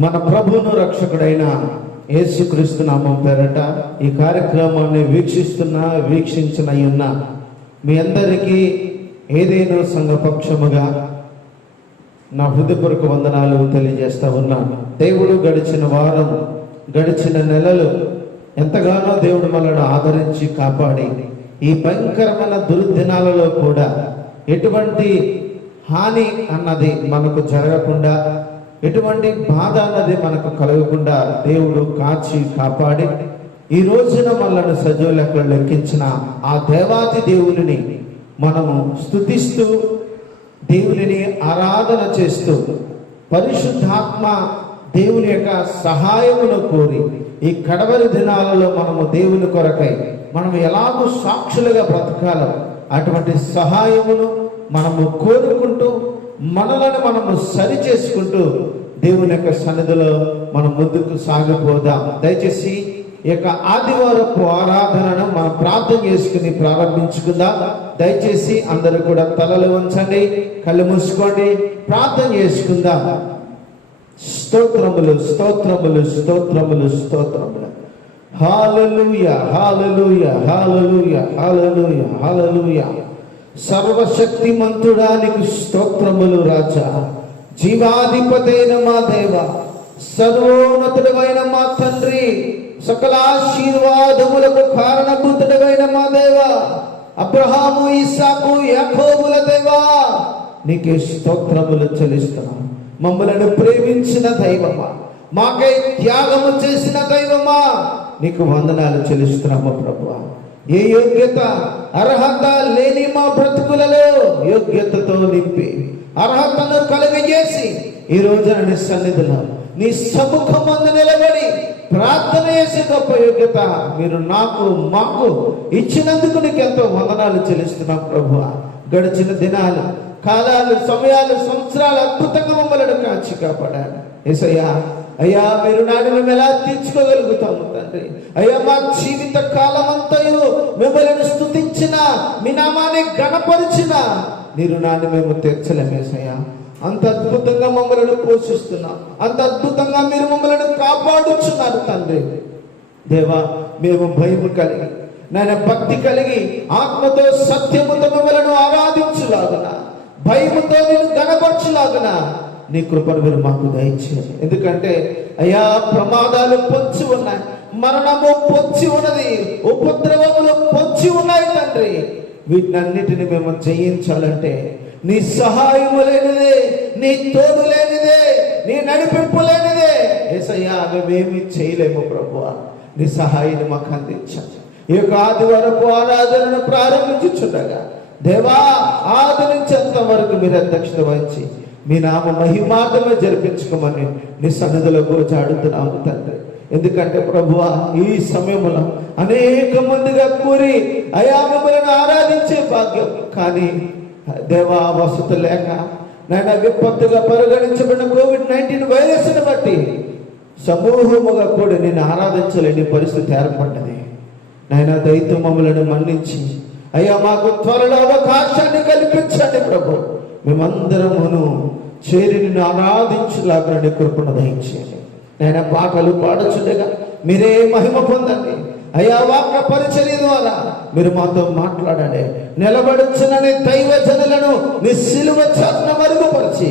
మన ప్రభువును రక్షకుడైన యేసుక్రీస్తు నామం పేరట ఈ కార్యక్రమాన్ని వీక్షించిన మీ అందరికీ ఏదేనో సంఘపక్షముగా నా హృదయపూర్వక వందనాలు తెలియజేస్తా ఉన్నాను. దేవుడు గడిచిన వారం, గడిచిన నెలలు ఎంతగానో దేవుడు మనల్ని ఆదరించి కాపాడి ఈ భయంకరమైన దుర్దినాలలో కూడా ఎటువంటి హాని అన్నది మనకు జరగకుండా, ఎటువంటి బాధ అన్నది మనకు కలగకుండా దేవుడు కాచి కాపాడి ఈ రోజున మనల్ని సజీవ లెక్కలు లెక్కించిన ఆ దేవాది దేవుని మనము స్తుతిస్తూ, దేవుని ఆరాధన చేస్తూ, పరిశుద్ధాత్మ దేవుని యొక్క సహాయమును కోరి ఈ కడవరి దినాలలో మనము దేవుని కొరకై మనం ఎలాగూ సాక్షులుగా బ్రతకాలో అటువంటి సహాయమును మనము కోరుకుంటూ మనలను మనము సరి చేసుకుంటూ దేవుని యొక్క సన్నిధిలో మనం ముందుకు సాగిపోదాం. దయచేసి ఈ యొక్క ఆదివారపు ఆరాధనను మనం ప్రార్థన చేసుకుని ప్రారంభించుకుందాం. దయచేసి అందరూ కూడా తలలు వంచండి, కళ్ళు మూసుకోండి, ప్రార్థన చేసుకుందాం. స్తోత్రములు స్తోత్రములు స్తోత్రములు స్తోత్రములు. హల్లెలూయా హల్లెలూయా హల్లెలూయా హల్లెలూయా హల్లెలూయా. సర్వశక్తిమంతుడానికి స్తోత్రములు రాజా, జీవాధిపతైన మా దేవ, సర్వోన్నతుడైన మా తండ్రి, సకల ఆశీర్వాదములకు కారణభూతుడైన మా దేవ, అబ్రహాము, ఇస్సాకు, యాకోబుల దేవా, నీకే స్తోత్రములు చెల్లిస్తున్నాం. మమ్మలను ప్రేమించిన దైవమా, మాకై త్యాగము చేసిన దైవమా, నీకు వందనాలు చెల్లిస్తున్నాము ప్రభువా. ఏ యోగ్యత అర్హత లేని మా బ్రతుకులలో యోగ్యతతో నింపి అర్హతను కలుగజేసి ఈ రోజున నీ సన్నిధిలో నీ సముఖమందు నిలబడి ప్రార్థన చేసే గొప్ప యోగ్యత మీరు నాకు మాకు ఇచ్చినందుకు నీకు ఎంతో వందనాలు చెల్లిస్తున్నాం ప్రభువా. గడిచిన దినాలు, కాలాలు, సమయాలు, సంవత్సరాలు అద్భుతంగా మమ్మల్ని కాచి కాపాడారు యేసయ్యా. అయ్యా, మీరు నాడు మేము ఎలా తీర్చుకోగలుగుతాము తండ్రి? అయ్యా, మా జీవిత కాలం అంతయు మిమ్మల్ని స్తుతించిన, మీ నామాన్ని గణపరిచిన మీరు నాడు మేము తీర్చలేమేసయ్యా. అంత అద్భుతంగా మమ్మల్ని పోషిస్తున్నాం, అంత అద్భుతంగా మీరు మమ్మల్ని కాపాడుచున్నారు తండ్రి. దేవా, మేము భయం కలిగి, నేను భక్తి కలిగి, ఆత్మతో సత్యముతో మిమ్మల్ని ఆరాధించులాగున, భయముతో నేను గణపరచులాగున నీ కృపను మీరు మాకు దయచేయండి. ఎందుకంటే అయ్యా, ప్రమాదాలు పొంచి ఉన్నాయి, మరణము పొంచి ఉన్నది, ఉపద్రవములు పొంచి ఉన్నాయి తండ్రి. వీటినన్నిటిని మేము జయించాలంటే నీ సహాయము లేనిదే, నీ తోడు లేనిదే, నీ నడిపింపు లేనిదే యేసయ్యా మేమేమి చేయలేము ప్రభువా. నీ సహాయాన్ని మాకు అందించండి. ఈ యొక్క ఆదివారపు ఆరాధనను ప్రారంభించుచుండగా దేవా, ఆది నుంచి అంత వరకు మీరు అధ్యక్షత వహించి మీ నామ మహిమార్థమే జరిపించుకోమని నీ సన్నిధిలో గోచాడుతున్నాము తండ్రి. ఎందుకంటే ప్రభువా, ఈ సమయంలో అనేక మందిగా కూరి అయా మిమ్మల్ని ఆరాధించే భాగ్యం, కానీ దేవా వసతి లేక నాయన విపత్తుగా పరిగణించబడిన COVID-19 వైరస్ని బట్టి సమూహముగా కూడా నేను ఆరాధించలేని పరిస్థితి ఏర్పడ్డది. నాయన దయతో మమ్మల్ని మన్నించి అయ్యా మాకు త్వరలో అవకాశాన్ని కల్పించండి ప్రభు. మేమందరమును చేరి నిన్ను ఆరాధించులాగా నీ కృపను దయచేయండి. నేను పాటలు పాడుచుండగా మీరే మహిమ పొందండి అయ్యా. వాక్య పరిచర్య ద్వారా మీరు మాతో మాట్లాడండి. నిలబడుచునని దైవ జనులను నీ సిలువ చాటున మరుగుపరిచి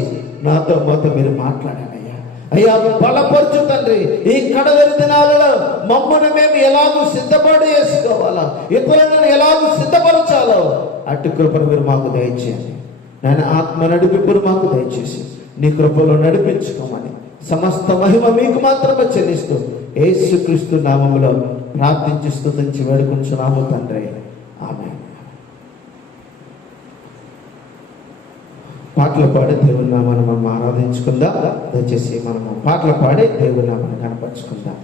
నాతో మీరు మాట్లాడండి అయ్యా. అయ్యా, బలపరచు తండ్రి. ఈ కడవరి దినాలలో మమ్మల్ని మేము ఎలాగూ సిద్ధపడి చేసుకోవాలా, ఇతరులను ఎలాగూ సిద్ధపరచాలో అట్టి కృపను మీరు మాకు దయచేయండి. నేను ఆత్మ నడిపింపును మాకు దయచేసి నీ కృపలో నడిపించుకోమని సమస్త మహిమ మీకు మాత్రమే చెల్లిస్తూ యేసుక్రీస్తు నామములో ప్రార్థించి స్తుతించి వేడుకుంటున్నాము తండ్రి, ఆమేన్. పాటలు పాడి దేవుని నామాన్ని మనం ఆరాధించుకుందాం. దయచేసి మనము పాటలు పాడి దేవుని నామాన్ని కనపరుచుకుందాం.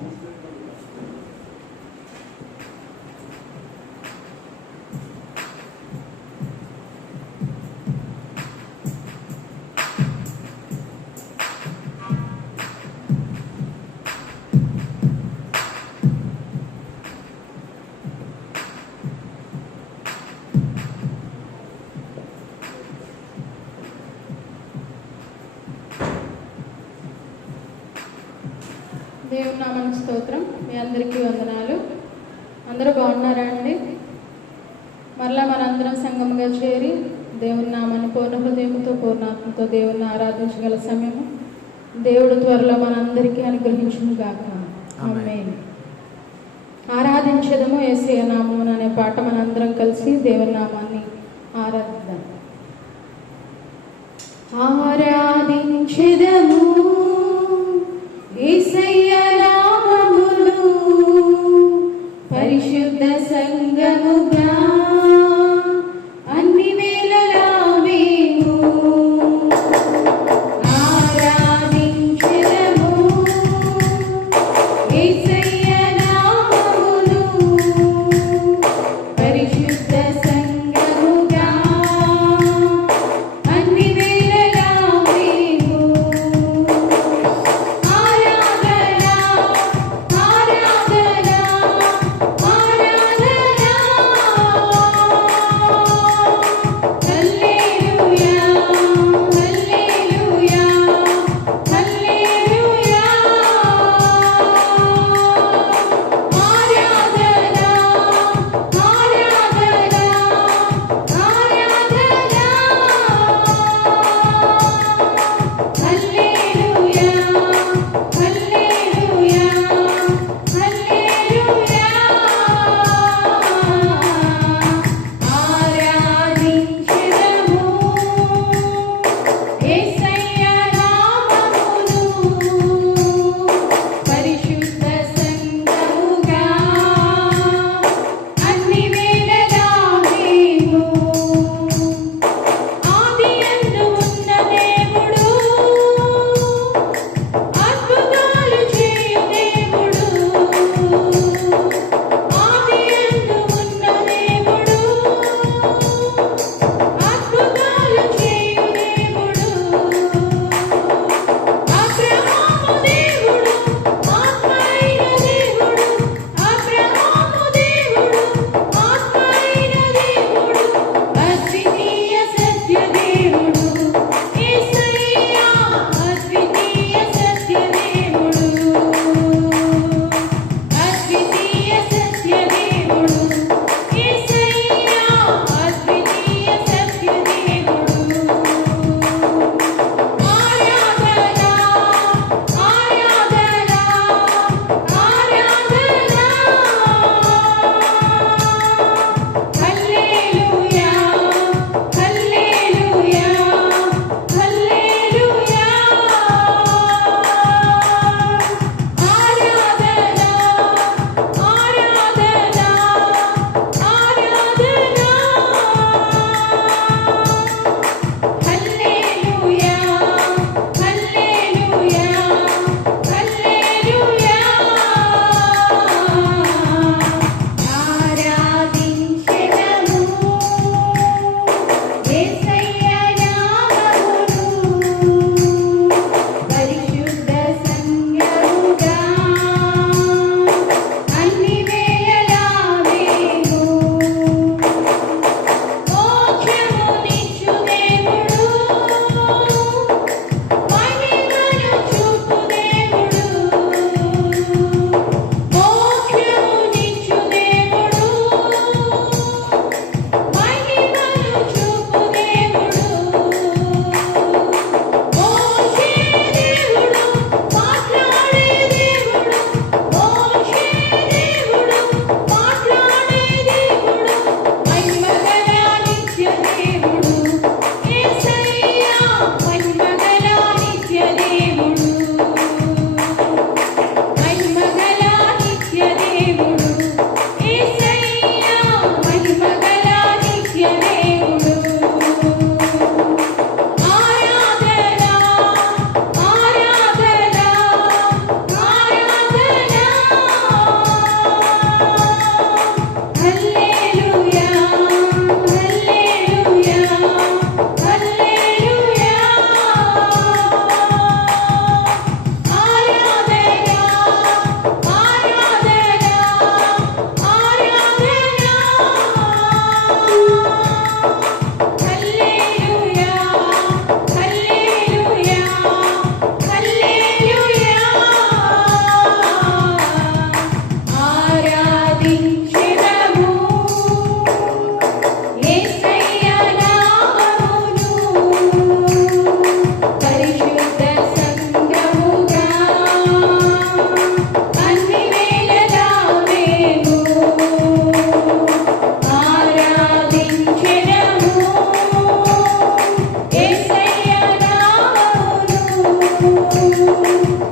దేవుని నామానికి స్తోత్రం. మీ అందరికీ వందనాలు. అందరూ బాగున్నారా అండి? మరలా మనందరం సంఘముగా చేరి దేవుని నామాన్ని పూర్ణ హృదయంతో పూర్ణాత్మతో దేవుని ఆరాధించగల సమయము దేవుడు త్వరలో మనందరికీ అనుగ్రహించును గాక. ఆమేన్. ఆరాధించదము యేసయ్య నామమున అనే పాట మనందరం కలిసి దేవుని నామాన్ని ఆరాధిద్దాం. ఆరాధించదము యేసయ్య నామమును పరిశుద్ధ సంగముగా అన్ని వేళలా మేము ఆరాధించెదము యేసయ్య నామమును పరిశుద్ధ సంగముగా అన్ని వేళలా మేము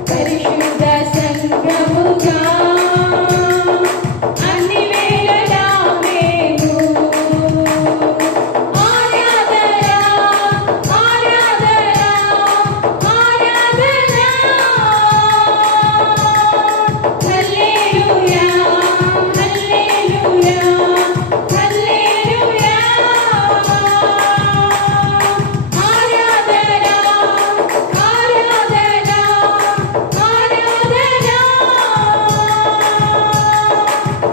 పరిశుద్ధ సంఘముగా అన్ని వేళలా మేము ఆరాధన ఆరాధన ఆరాధన హల్లెలూయా హల్లెలూయా హల్లెలూయా ఆరాధన ఆరాధన ఆరాధన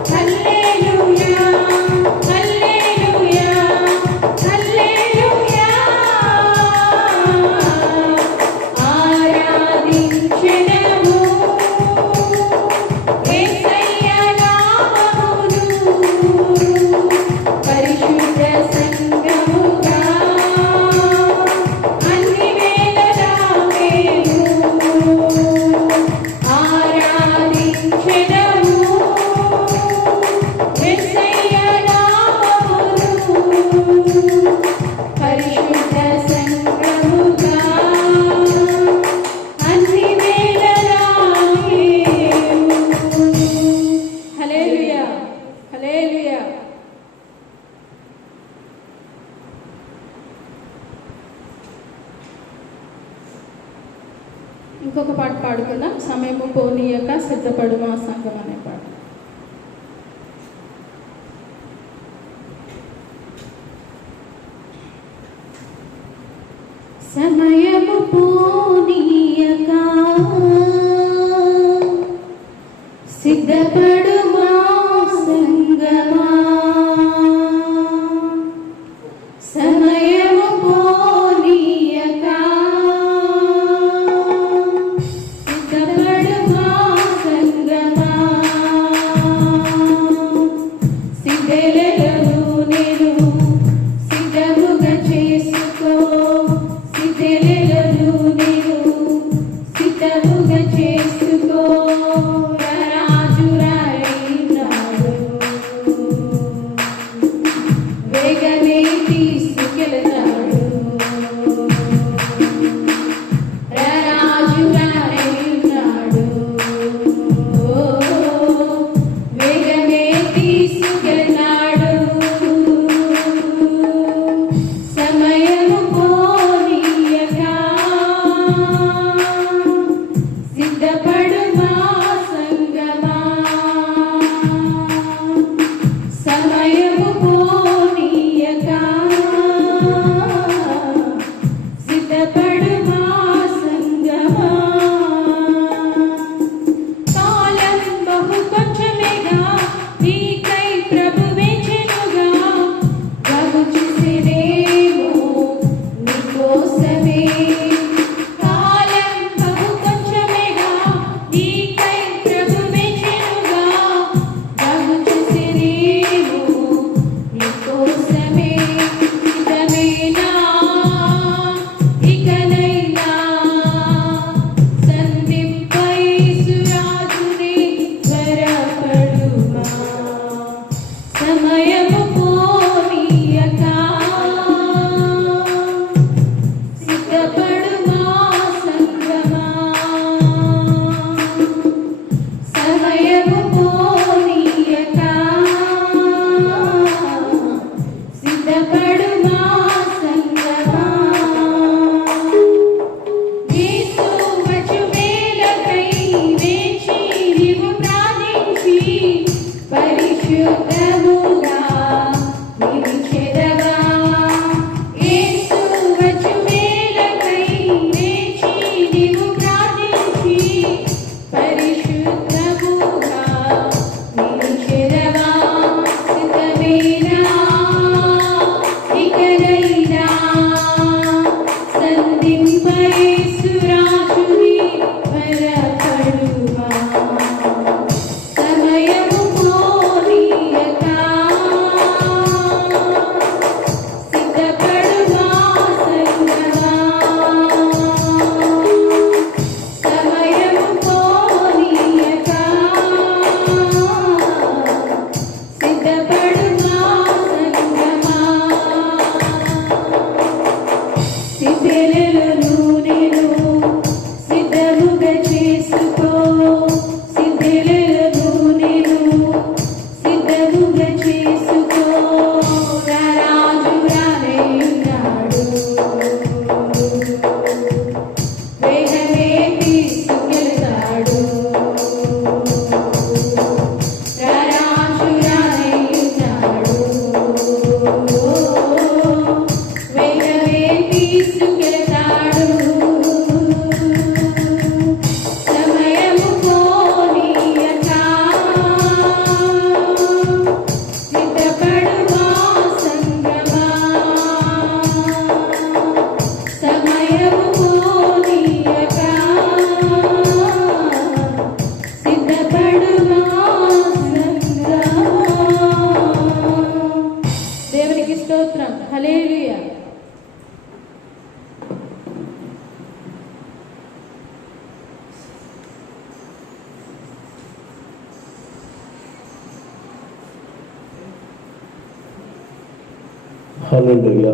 హల్లెలూయా హల్లెలూయా హల్లెలూయా ఆరాధించెదము యేసయ్య నామమును పరిశుద్ధ సంఘముగా అన్ని వేళలా మేము ఆరాధించెదము యేసయ్య నామమును పరిశుద్ధ సంఘముగా అన్ని వేళలా మేము హల్లెలూయా హల్లెలూయా. ఇంకొక పాట పాడుకుందాం. సమయము పోనీయక సిద్ధపడు మా సంఘం అనే పాట. సమయము పోనీయక సిద్ధపడు మా సంగమా సమయము పోనీయక సిద్ధపడు మా సంగమా సిద్ధెలెదను నేను సిద్ధముగా చేసుకో సిద్ధెలెదను నేను సిద్ధముగా చేసుకో రాజు రాయినాడు వేగమే తీసుకెళతాడు రాజు రాయినాడు వేగమే తీసుకెళతాడు సమయము పోనీయక సిద్ధ హల్లెలూయా.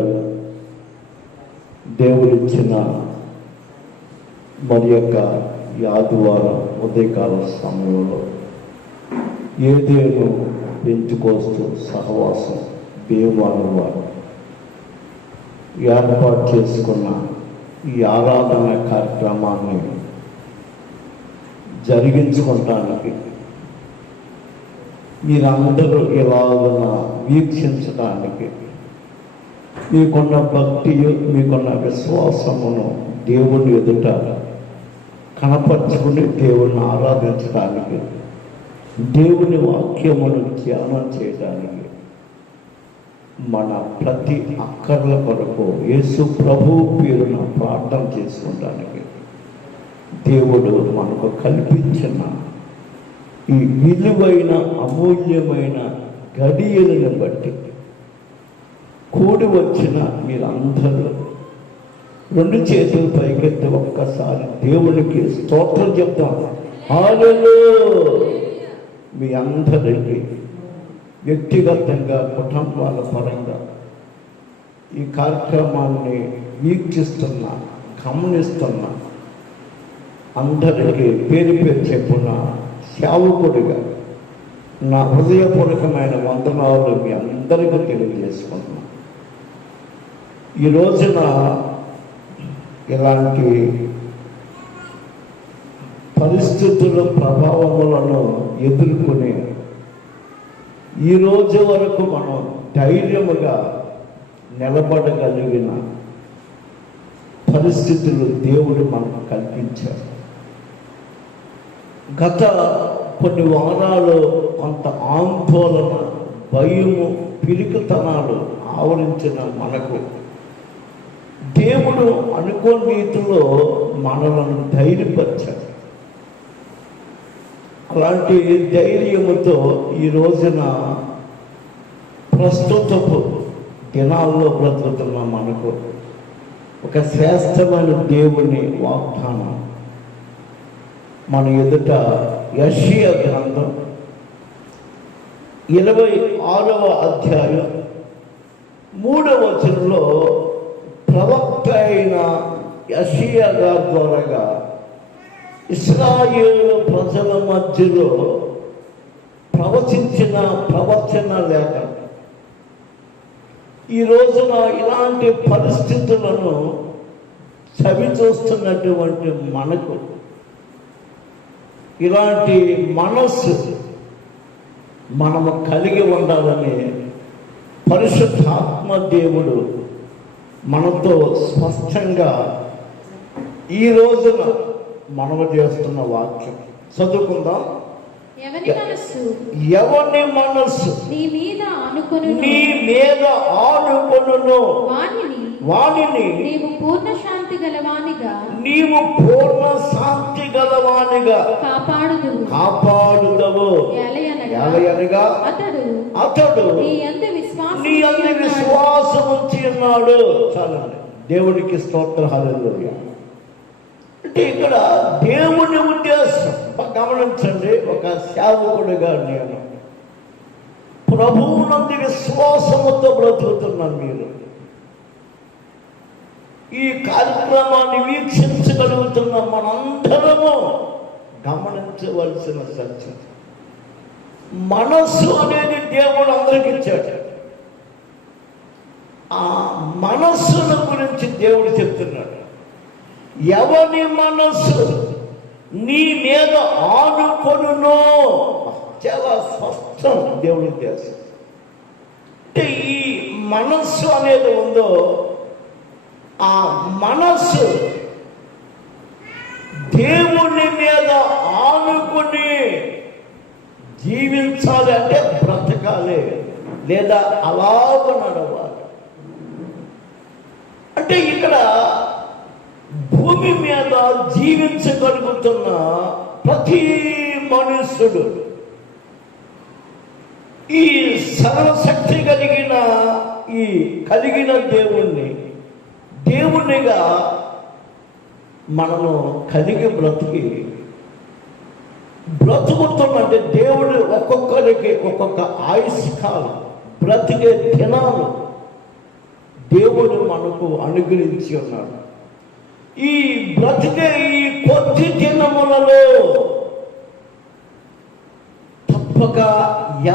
దేవుడిచ్చిన మరి యొక్క ఈ ఆదివారం ఉదయకాల సమయంలో ఏదేను పెంచుకోస్తూ సహవాసం దేవాను వారు ఏర్పాటు చేసుకున్న ఈ ఆరాధన కార్యక్రమాన్ని జరిగించుకోవటానికి మీరందరూ ఇలాగ వీక్షించడానికి మీకున్న భక్తియు మీకున్న విశ్వాసమును దేవుని ఎదుట కనపరుచుకుని దేవుణ్ణి ఆరాధించడానికి దేవుని వాక్యమును ధ్యానం చేయడానికి మన ప్రతి అక్కర్ల కొరకు యేసు ప్రభు పేరున ప్రార్థన చేసుకోవడానికి దేవుడు మనకు కల్పించిన ఈ విలువైన అమూల్యమైన గడియలను బట్టి కూడి వచ్చిన మీరందరూ రెండు చేతులు పైకెత్తి ఒక్కసారి దేవునికి స్తోత్రం చెప్తాం. హల్లెలూయా. మీ అందరికీ వ్యక్తిగతంగా కుటుంబాల పరంగా ఈ కార్యక్రమాన్ని వీక్షిస్తున్న గమనిస్తున్న అందరికీ పేరు పేరు చెప్పున సేవకుడిగా నా హృదయపూర్వకమైన వందనాలు మీ అందరికీ తెలియజేసుకుంటున్నాను. ఈ రోజున ఇలాంటి పరిస్థితుల ప్రభావములను ఎదుర్కొనే ఈ రోజు వరకు మనం ధైర్యముగా నిలబడగలిగిన పరిస్థితులు దేవుడు మనకు కల్పించారు. గత కొన్ని వారాలు కొంత ఆందోళన, భయము, పిరికితనాలు ఆవరించిన మనకు దేవుడు అనుకోని రీతిలో మనలను ధైర్యపరిచాడు. అలాంటి ధైర్యముతో ఈ రోజున ప్రస్తుతపు దినాల్లో బ్రతుకుతున్న మనకు ఒక శ్రేష్టమైన దేవుని వాగ్దానం మన ఎదుట యెషయా గ్రంథం 26వ అధ్యాయం 3వ వచనంలో ప్రవక్త అయిన యెషయా గారి ద్వారాగా ఇశ్రాయేలు ప్రజల మధ్యలో ప్రవచించిన ప్రవచన లేఖ ఈ రోజున ఇలాంటి పరిస్థితులను చవి చూస్తున్నటువంటి మనకు ఇలాంటి మనస్సు మనము కలిగి ఉండాలని పరిశుద్ధాత్మ దేవుడు మనతో స్పష్టంగా ఈ రోజున మనము చేస్తున్న వాక్యం చదువుకుందాం. ఎవని మనస్సు నీ మీద ఆనుకొనును వానిని నీవు పూర్ణ శాంతి గలవానిగా కాపాడుదవు. ఎలయనగా అతడు నీ యందు విశ్వాసం ఉంచి ఉన్నాడు. చాలండి. దేవునికి స్తోత్రం. హల్లెలూయా. అంటే ఇక్కడ దేవుని ఉద్దేశం గమనించండి. ఒక సేవకుడిగా నేను ప్రభువునందు విశ్వాసముతో బ్రతుకుతున్నాను. మీరు ఈ కార్యక్రమాన్ని వీక్షించగలుగుతున్న మనందరము గమనించవలసిన సత్యం, మనస్సు అనేది దేవుడు అందరికి ఇచ్చాడు. ఆ మనస్సుల గురించి దేవుడు చెప్తున్నాడు. ఎవని మనస్సు నీ మీద ఆనుకొనునో, చాలా స్పష్టం దేవుడి ఉద్దేశం. అంటే ఈ మనస్సు అనేది ఉందో, ఆ మనస్సు దేవుని మీద ఆనుకుని జీవించాలి అంటే బ్రతకాలి, లేదా అలాగ నడవాలి. అంటే ఇక్కడ భూమి మీద జీవించగలుగుతున్న ప్రతి మనుష్యుడు ఈ సర్వశక్తి కలిగిన దేవునిగా మనము కలిగి బ్రతుకుతున్నంటే దేవుడు ఒక్కొక్కరికి ఒక్కొక్క ఆయుష్ కాలం, బ్రతికే దినాలు దేవుడు మనకు అనుగ్రహించి ఉన్నాడు. ఈ బ్రతికే ఈ కొద్ది దినములలో తప్పక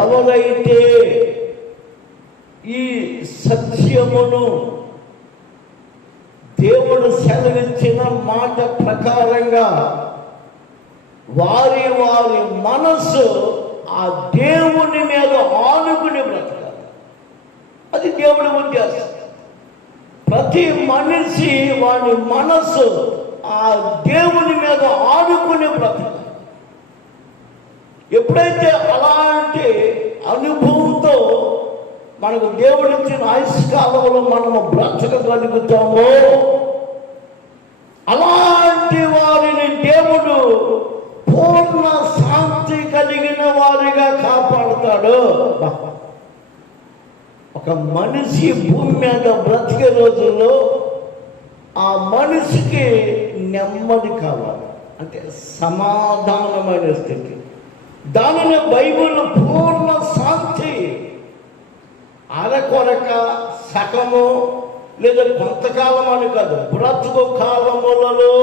ఎవరైతే ఈ సత్యమును దేవుడు సెలవిచ్చిన మాట ప్రకారంగా వారి మనసు ఆ దేవుని మీద ఆనుకుని బ్రతకాలి. అది దేవుడి ఉద్దేశం. ప్రతి మనిషి వాడి మనసు ఆ దేవుని మీద ఆనుకుని బ్రతకాలి. ఎప్పుడైతే అలాంటి అనుభవంతో మనకు దేవుడు ఇచ్చిన ఆయుష్కాలంలో మనము బ్రతకగలుగుతామో, అలాంటి వారిని దేవుడు పూర్ణ శాంతి కలిగిన వారిగా కాపాడుతాడు. ఒక మనిషి భూమి మీద బ్రతికే రోజుల్లో ఆ మనిషికి నెమ్మది కావాలి, అంటే సమాధానమైన స్థితి. దానిని బైబిల్ పూర్ణ శాంతి, అరకొరక సగము లేదా కొంతకాలం అని కాదు, బ్రతుకు కాలములలో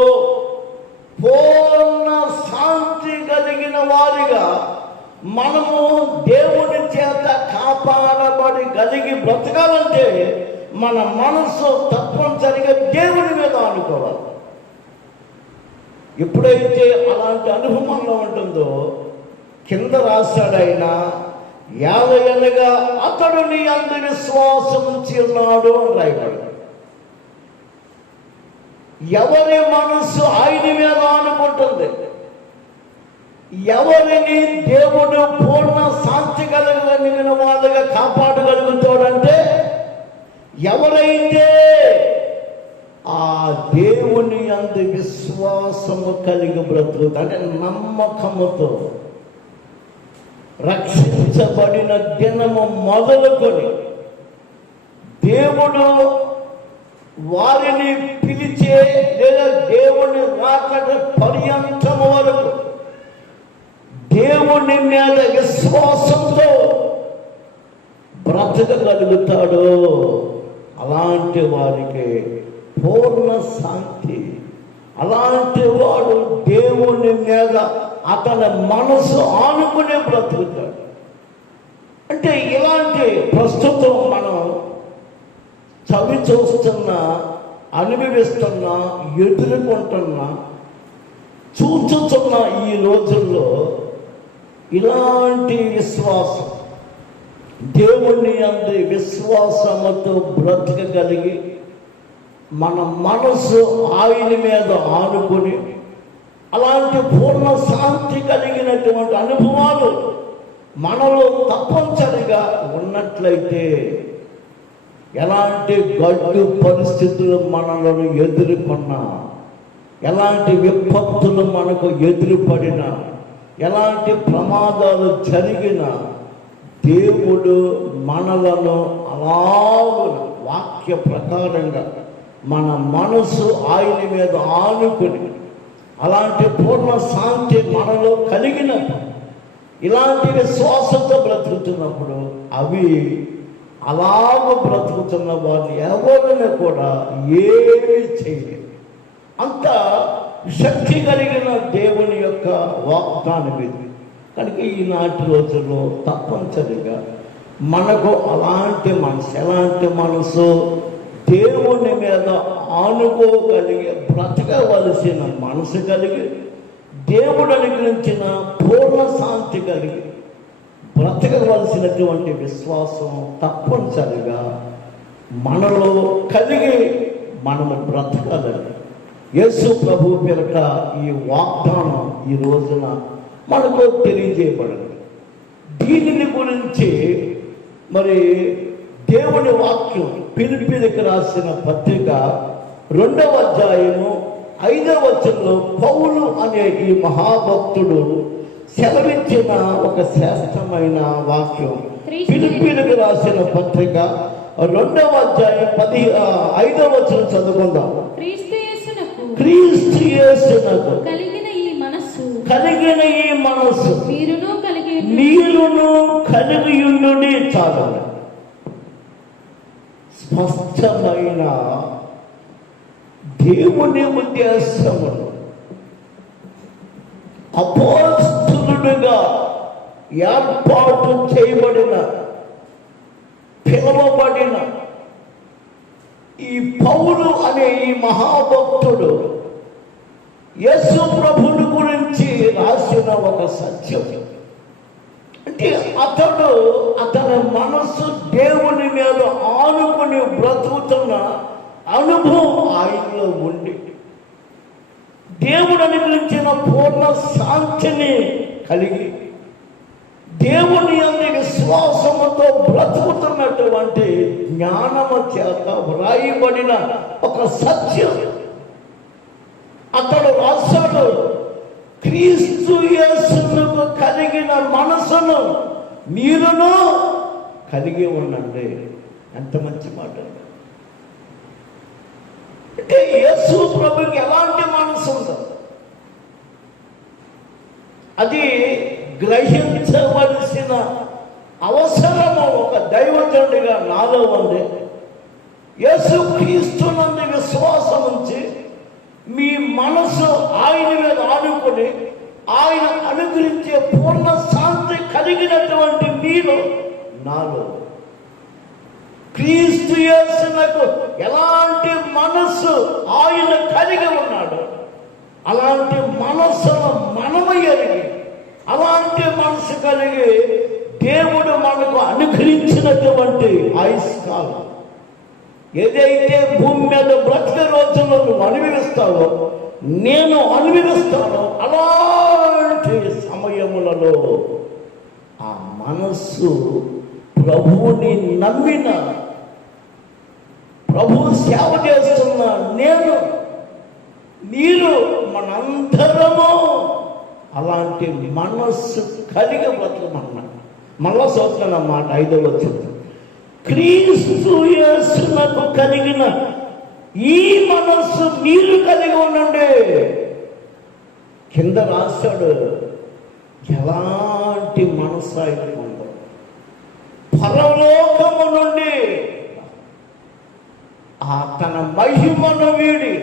పూర్ణ శాంతి కలిగిన వారిగా మనము దేవుని చేత కాపాడబడి కలిగి బ్రతకాలంటే మన మనసు తప్పనిసరిగా దేవుని మీద అనుకోవాలి. ఎప్పుడైతే అలాంటి అనుభవంలో ఉంటుందో, కింద రాశాడైనా యావయనగా అతడు నీ అందు విశ్వాసం ఉంచి ఉన్నాడు అని రాయబడి. ఎవరి మనసు ఆయన మీద అనుకుంటుంది, ఎవరిని దేవుడు పూర్ణ శాంతి కలిగిన వాళ్ళగా కాపాడగలుగుతాడంటే ఎవరైతే ఆ దేవుని అందు విశ్వాసము కలిగి బ్రతుకుతా, అంటే నమ్మకముతో రక్షించబడిన దినము మొదలుకొని దేవుడు వారిని పిలిచే లేదా దేవుని రాకడ పర్యంతము వరకు దేవుని మీద విశ్వాసంతో బ్రతకగలుగుతాడు. అలాంటి వారికి పూర్ణ శాంతి. అలాంటి వాడు దేవుని మీద అతని మనసు ఆనుకునే బ్రతుకుతాడు. అంటే ఇలాంటి ప్రస్తుతం మనం చవి చూస్తున్నా, అనుభవిస్తున్నా, ఎదుర్కొంటున్నా, చూచుతున్న ఈ రోజుల్లో ఇలాంటి విశ్వాసం, దేవుని అందు విశ్వాసముతో బ్రతకగలిగి మన మనసు ఆయన మీద ఆనుకొని అలాంటి పూర్ణ శాంతి కలిగినటువంటి అనుభవాలు మనలో తప్పనిసరిగా ఉన్నట్లయితే ఎలాంటి గడ్డు పరిస్థితులు మనలను ఎదుర్కొన్నా, ఎలాంటి విపత్తులు మనకు ఎదురుపడినా, ఎలాంటి ప్రమాదాలు జరిగినా దేవుడు మనలను అలాగున వాక్య ప్రకారంగా మన మనసు ఆయన మీద ఆనుకుని అలాంటి పూర్ణ శాంతి మనలో కలిగినప్పుడు, ఇలాంటి విశ్వాసంతో బ్రతుకుతున్నప్పుడు అవి అలాగ బ్రతుకుతున్న వారిని ఎవరిని కూడా ఏమీ చేయలేదు. అంత శక్తి కలిగిన దేవుని యొక్క వాగ్దానం ఇది. కనుక ఈనాటి రోజుల్లో తప్పనిసరిగా మనకు అలాంటి మనసు, ఎలాంటి మనసు, దేవుని మీద ఆనుకోగలిగి బ్రతకవలసిన మనసు కలిగి, దేవుడు అనుగ్రహించిన పూర్ణ శాంతి కలిగి బ్రతకవలసినటువంటి విశ్వాసం తప్పనిసరిగా మనలో కలిగి మనము బ్రతకాలని యేసు ప్రభు పేరిట ఈ వాగ్దానం ఈ రోజున మనకు తెలియజేయబడింది. దీనిని గురించి మరి దేవుని వాక్యం ఫిలిప్పీయులకు రాసిన పత్రిక 2వ అధ్యాయము 5వ వచనంలో పౌలు అనే ఈ మహాభక్తుడు సెలవిచ్చిన ఒక శ్రేష్టమైన వాక్యం. ఫిలిప్పీయులకు రాసిన పత్రిక 2వ అధ్యాయం 5వ వచనం చదువుకుందాం. క్రీస్తు యేసునకు కలిగిన ఈ మనస్సు మీరును కలిగియుండుడి. చాలు, స్పష్టమైన దేవుని ఉద్దేశములు అపోస్తలుడుగా ఏర్పాటు చేయబడిన, పిలువబడిన ఈ పౌలు అనే ఈ మహాభక్తుడు యేసు ప్రభుని గురించి రాసిన ఒక సత్యం. అంటే అతని మనస్సు దేవుని మీద ఆనుకుని బ్రతుకుతున్న అనుభవం ఆయనలో ఉండి, దేవుడు అనుగ్రహించిన పూర్ణ శాంతిని కలిగి, దేవుని యందు విశ్వాసముతో బ్రతుకుతున్నటువంటి జ్ఞానము చేత వ్రాయబడిన ఒక సత్యం. అతడు రాశాడు, క్రీస్తు యేసునకు కలిగిన మనసును మీరును కలిగి ఉండండి. ఎంత మంచి మాట! అంటే యేసు ప్రభుకి ఎలాంటి మనసు ఉందో అది గ్రహించవలసిన అవసరము ఒక దైవజనుడిగా నాలో ఉంది. యేసు క్రీస్తునందు విశ్వాసం ఉంచి మీ మనసు ఆయన మీద ఆనుకుని ఆయన అనుగ్రహించే పూర్ణ శాంతి కలిగినటువంటి మీరు నాలో క్రీస్తు యేసునకు ఎలాంటి మనస్సు ఆయన కలిగి ఉన్నాడు, అలాంటి మనస్సును మనము ఎరిగి, అలాంటి మనసు కలిగి దేవుడు మనకు అనుగ్రహించినటువంటి ఆయుష్కాలం ఏదైతే భూమి మీద బ్రతికే రోజుల్లో నువ్వు అనుభవిస్తావో, నేను అనుభవిస్తానో, అలాంటి సమయములలో ఆ మనస్సు ప్రభువుని నమ్మిన, ప్రభువు సేవ చేస్తున్న నేను, మీరు మనందరము అలాంటి మనస్సు కలిగి బ్రతకమన్నా. మళ్ళా చూస్తున్న మాట 5వ వచనం, క్రీస్తు యేసునకు కలిగిన ఈ మనస్సు మీరు కలిగి ఉండండి. కింద రాశాడు ఎలాంటి మనస్సు ఆయనకు ఉందో. పరలోకము నుండి తన మహిమను వీడి,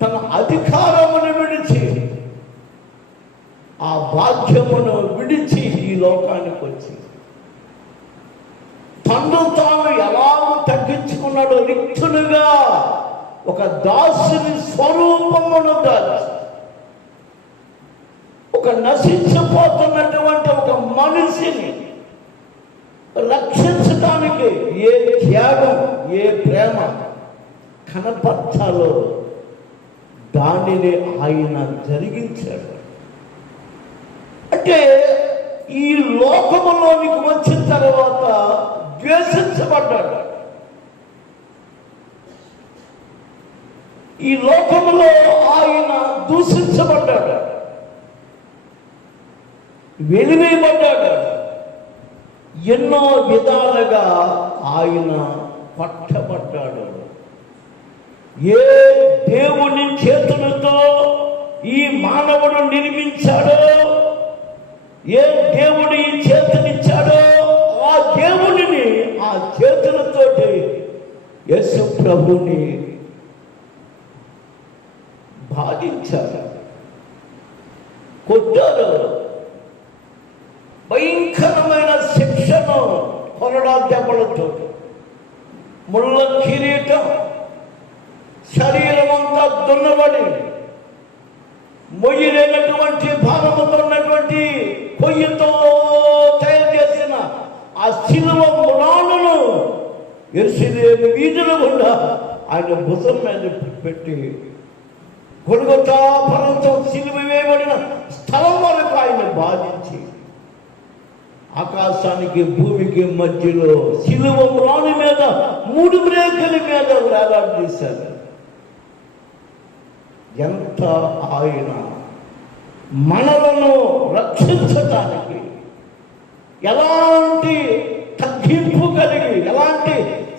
తన అధికారమును విడిచి, ఆ భాగ్యమును విడిచి ఈ లోకానికి వచ్చి తను తాను ఎలాగో తగ్గించుకున్నాడో రిక్తులుగా ఒక దాసుని స్వరూపమును దాచి, ఒక నశించిపోతున్నటువంటి ఒక మనిషిని రక్షించడానికి ఏ త్యాగం, ఏ ప్రేమ కనపరచాలో దానిని ఆయన జరిగించాడు. అంటే ఈ లోకములోనికి వచ్చిన తర్వాత ద్వేషించబడ్డాడు. ఈ లోకములో ఆయన దూషించబడ్డాడు, వెలివేయబడ్డాడు. ఎన్నో విధాలుగా ఆయన పట్టబడ్డాడు. ఏ దేవుని చేతులతో ఈ మానవుడు నిర్మించాడో, ఏ దేవుడు ఈ చేతునిచ్చాడో ఆ దేవుడిని ఆ చేతులతోటి యేసు ప్రభుని బాధించారు, కొట్టారు. భయంకరమైన శిక్షను కొరడా దెబ్బలతో, ముళ్ళ కిరీటం, శరీరం అంతా దున్నబడి, మొయ్యలేనటువంటి భాగముతో ఉన్నటువంటి కొయ్యతో తయారు చేసిన ఆ శిలువ మ్రాణును యెరూషలేము వీధుల గుండా ఆయన భుజం మీద పెట్టి గొల్గొతా పర్వతం శిలువ వేయబడిన స్థలం వరకు ఆయన బాధించి, ఆకాశానికి భూమికి మధ్యలో శిలువ మ్రాణు మీద 3 రేఖల మీద వేలాడదీశారు. ఎంత ఆయన మనలను రక్షించటానికి ఎలాంటి తగ్గింపు కలిగి, ఎలాంటి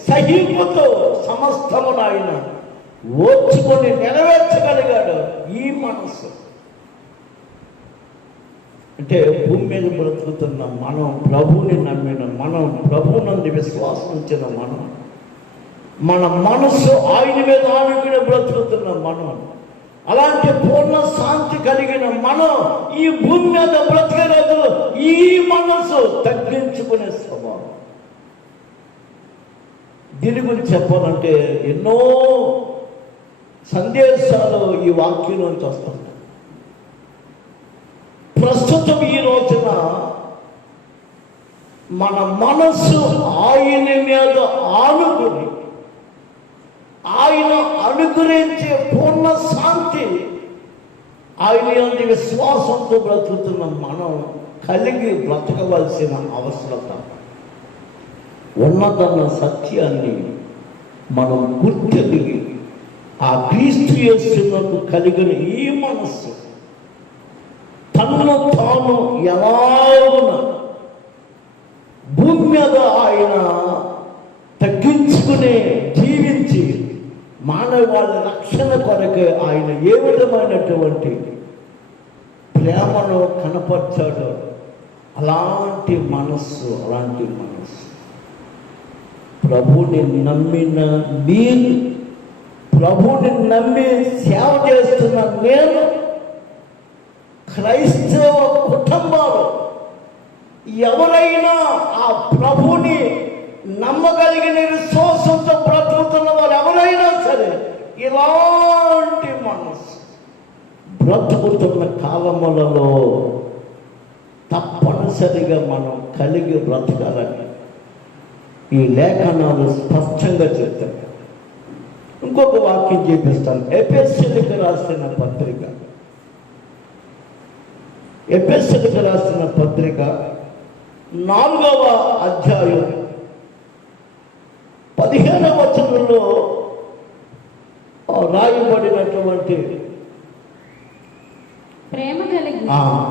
సహింపుతో సమస్తమును ఆయన ఓర్చుకొని నెరవేర్చగలిగాడు. ఈ మనస్సు అంటే భూమి మీద బ్రతుకుతున్న మనం, ప్రభువుని నమ్మిన మనం, ప్రభువునందు విశ్వాసం ఉంచిన మనం మన మనస్సు ఆయన మీద ఆనుకుని బ్రతుకుతున్నాం మనం. అలాంటి పూర్ణ శాంతి కలిగిన మనం ఈ భూమి మీద బ్రతికే రోజులు ఈ మనసు తగ్గించుకునే స్వభావం. దీని గురించి చెప్పాలంటే ఎన్నో సందేశాలు ఈ వాక్యం నుంచి వస్తున్నాయి. ప్రస్తుతం ఈ రోజున మన మనస్సు ఆయన మీద ఆనుకుని ఆయన అనుగ్రహించే పూర్ణ శాంతి ఆయన యందు విశ్వాసంతో బ్రతుకుతున్న మనం కలిగి బ్రతకవలసిన అవసరత ఉన్నదన్న సత్యాన్ని మనం గుర్తెరిగి ఆ క్రీస్తు యేసునకు కలిగిన ఈ మనస్సు తనను తాను ఎలాగున భూమి మీద ఆయన తగ్గించుకునే జీవించి మానవాళి రక్షణ కొరకే ఆయన ఏ విధమైనటువంటి ప్రేమను కనపరిచాడో అలాంటి మనస్సు ప్రభుని నమ్మిన మీరు, ప్రభుని నమ్మి సేవ చేస్తున్న నేను, క్రైస్తవ కుటుంబాలు ఎవరైనా ఆ ప్రభుని నమ్మగలిగిన విశ్వాసంతో బ్రతుకుతున్న వారు ఎవరైనా సరే ఇలాంటి మనసు బ్రతుకుతున్న కాలములలో తప్పనిసరిగా మనం కలిగి బ్రతకాలని ఈ లేఖనాలు స్పష్టంగా చెప్తాయి. ఇంకొక వాక్యం చూపిస్తాను. ఎఫెసీయులకు రాసిన పత్రిక 4వ అధ్యాయం 15వ వచనంలో రాయబడినటువంటి ప్రేమ కలిగి